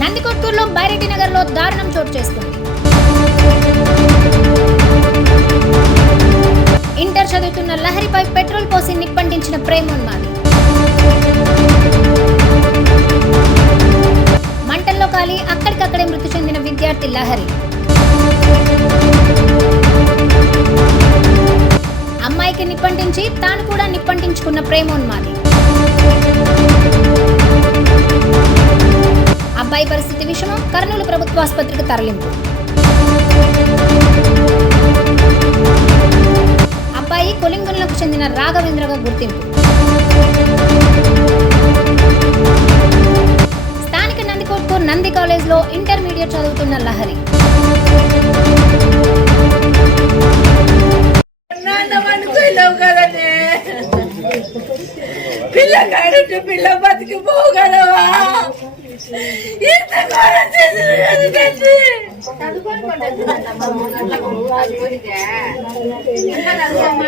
నందికొట్కూరులో బైరెడ్డి నగర్లో దారుణం చోటు చేసుకుంది. ఇంటర్ చదువుతున్న లహరిపై పెట్రోల్ పోసి నిప్పంటించిన ప్రేమోన్మాది. మంటల్లో కాలి అక్కడికక్కడే మృతి చెందిన విద్యార్థి లహరి. అమ్మాయికి నిప్పంటించి తాను కూడా నిప్పంటించుకున్న ప్రేమోన్మాది. ఆసుపత్రికి తరలింపు అబ్బాయి కొలింగులకు చెందిన రాఘవేంద్రగా గుర్తింపు. స్థానిక నందికోట్కు నంది కాలేజ్లో ఇంటర్మీడియట్ చదువుతున్న లహరి. ఎందుకంటే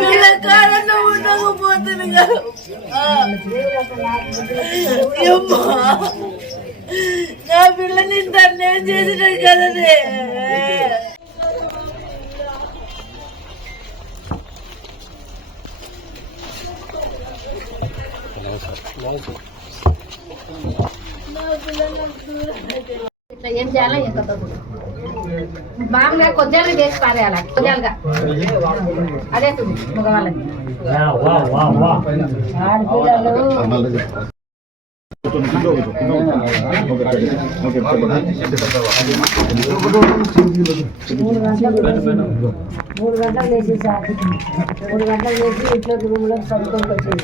పిల్ల కాడంలో ఉండకపోతుంది కదా అమ్మా నా పిల్లని ఇంత అన్యాయం చేసిన ఇట్లా ఏం చేయాలో ఎంత మామూలుగా కొద్దిగా చేసి పారేయాలి కొద్దిగా అదే మగవాళ్ళకి ఆడపిల్లలు మూడు గంటలు మూడు గంటలు లేచి సార్. మూడు గంటలు లేచి ఇంట్లో రూమ్లో చదువుకొని వచ్చింది.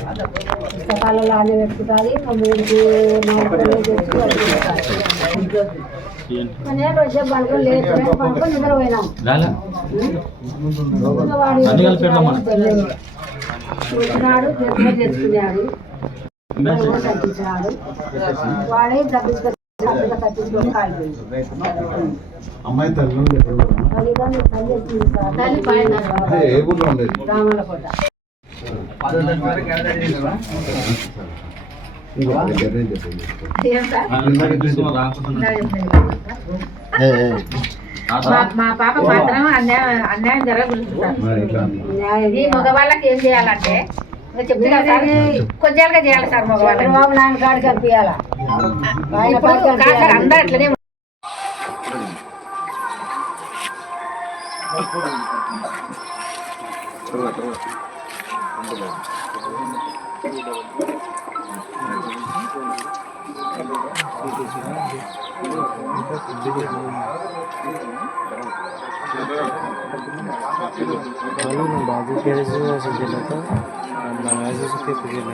పుస్తకాలలో ఆనే పెట్టుకుంటుంది మా మూడుకి నేను వచ్చే వాడు తెచ్చుకున్నాడు వాడే అమ్మాయి తల్లి ఏ ఊర్లో ఉండేది? మా- మా పాప మాత్రం అన్యాయం అన్యాయం జరగకూడదు సార్. ఈ మగవాళ్ళకి ఏం చేయాలంటే చెప్తున్నా సార్ కొంచెంగా చేయాలి సార్ మగవాళ్ళకి. బాబు నాన్న కాడికి కనిపించాలా ఇప్పుడు కాదు సార్ అందరూ అట్లనే मालूम बाजू के ऐसे ऐसे खेला था मैं ऐसे से खेल खेला